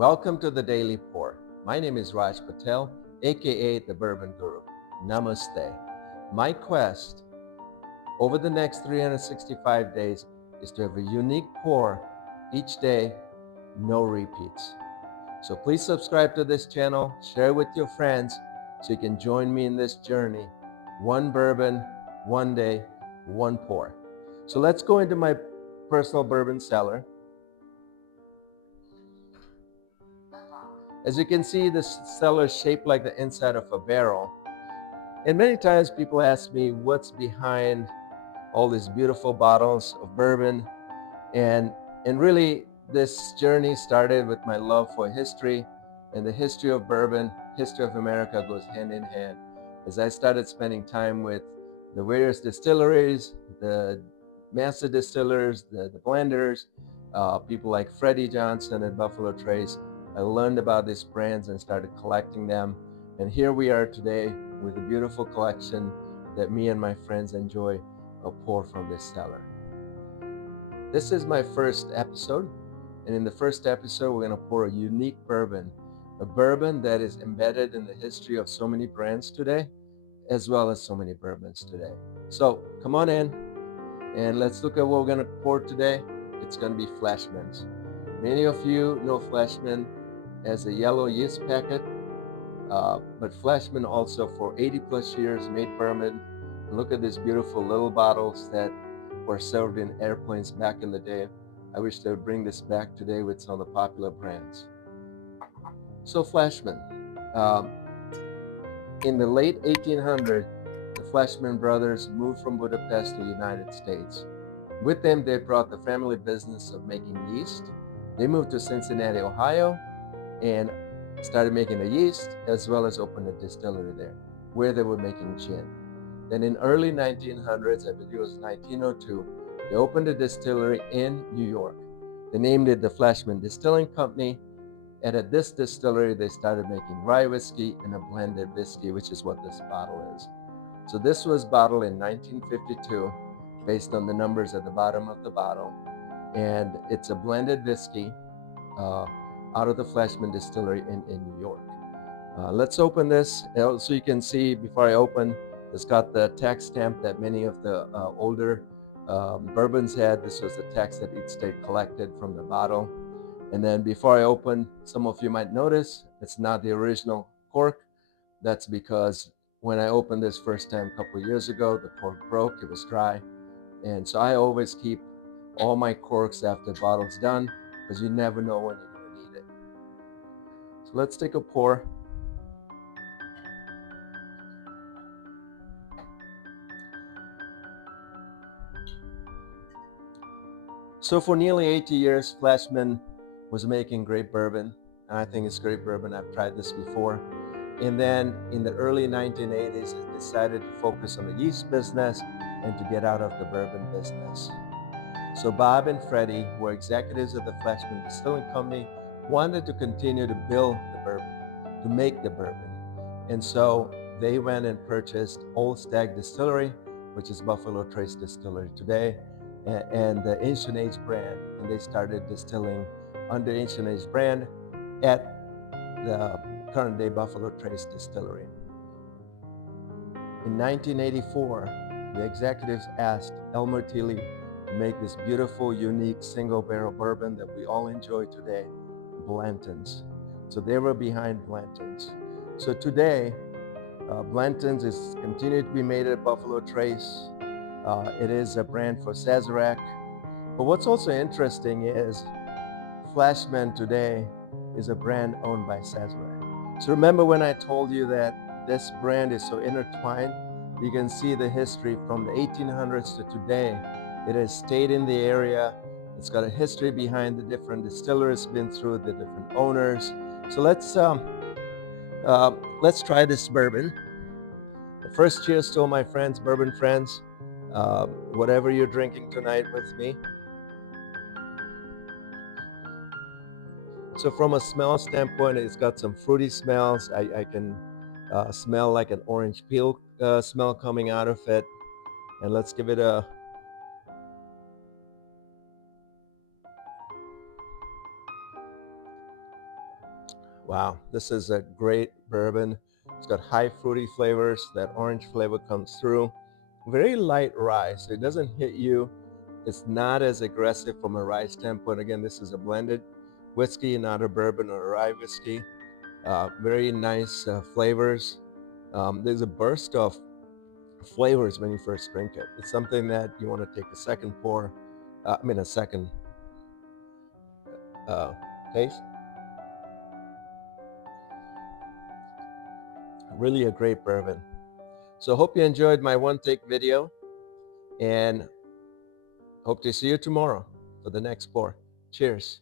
Welcome to the Daily Pour. My name is Raj Patel, aka the Bourbon Guru. Namaste. My quest over the next 365 days is to have a unique pour each day, no repeats. So please subscribe to this channel, share with your friends so you can join me in this journey. One bourbon, one day, one pour. So let's go into my personal bourbon cellar. As you can see, the cellar is shaped like the inside of a barrel. And many times people ask me what's behind all these beautiful bottles of bourbon. And really, this journey started with my love for history, and the history of bourbon, history of America goes hand in hand. As I started spending time with the various distilleries, the master distillers, the blenders, people like Freddie Johnson at Buffalo Trace, I learned about these brands and started collecting them. And here we are today with a beautiful collection that me and my friends enjoy a pour from this cellar. This is my first episode, and in the first episode we're going to pour a unique bourbon, a bourbon that is embedded in the history of so many brands today, as well as so many bourbons today. So come on in, and let's look at what we're going to pour today. It's going to be Fleischmann's. Many of you know Fleischmann as a yellow yeast packet, but Fleischmann also for 80 plus years made bourbon. And look at these beautiful little bottles that were served in airplanes back in the day. I wish they would bring this back today with some of the popular brands. So Fleischmann, in the late 1800s, the Fleischmann brothers moved from Budapest to the United States. With them, they brought the family business of making yeast. They moved to Cincinnati, Ohio, and started making the yeast, as well as opened a distillery there, where they were making gin. Then in early 1900s, I believe it was 1902, they opened a distillery in New York. They named it the Fleischmann Distilling Company, and at this distillery, they started making rye whiskey and a blended whiskey, which is what this bottle is. So this was bottled in 1952, based on the numbers at the bottom of the bottle, and it's a blended whiskey out of the Fleischmann Distillery in New York. Let's open this. So you can see, before I open, it's got the tax stamp that many of the older bourbons had. This was the tax that each state collected from the bottle. And then before I open, some of you might notice it's not the original cork. That's because when I opened this first time a couple of years ago, the cork broke, it was dry. And so I always keep all my corks after the bottle's done, because you never know when you're going to need it. So let's take a pour. So for nearly 80 years, Fleischmann was making great bourbon. And I think it's great bourbon. I've tried this before. And then in the early 1980s, it decided to focus on the yeast business and to get out of the bourbon business. So Bob and Freddie, who were executives of the Fleischmann Distilling Company, wanted to continue to build the bourbon, to make the bourbon. And so they went and purchased Old Stag Distillery, which is Buffalo Trace Distillery today, and the Ancient Age brand. And they started distilling under Ancient Age brand at the current day Buffalo Trace Distillery. In 1984, the executives asked Elmer Tilly to make this beautiful, unique single barrel bourbon that we all enjoy today, Blanton's. So they were behind Blanton's. So today, Blanton's is continued to be made at Buffalo Trace. It is a brand for Sazerac. But what's also interesting is Fleischmann today is a brand owned by Sazerac. So remember when I told you that this brand is so intertwined? You can see the history from the 1800s to today. It has stayed in the area. It's got a history behind the different distilleries been through, the different owners. So let's try this bourbon. First, cheers to all my friends, bourbon friends. Whatever you're drinking tonight with me. So from a smell standpoint, it's got some fruity smells. I can smell like an orange peel smell coming out of it. And let's give it a... Wow, this is a great bourbon. It's got high fruity flavors. That orange flavor comes through. Very light rye, so it doesn't hit you. It's not as aggressive from a rye standpoint. Again, this is a blended whiskey, not a bourbon or a rye whiskey. Very nice flavors. There's a burst of flavors when you first drink it. It's something that you want to take a second pour, a second uh, taste. Really a great bourbon. So hope you enjoyed my one take video, and hope to see you tomorrow for the next pour. Cheers.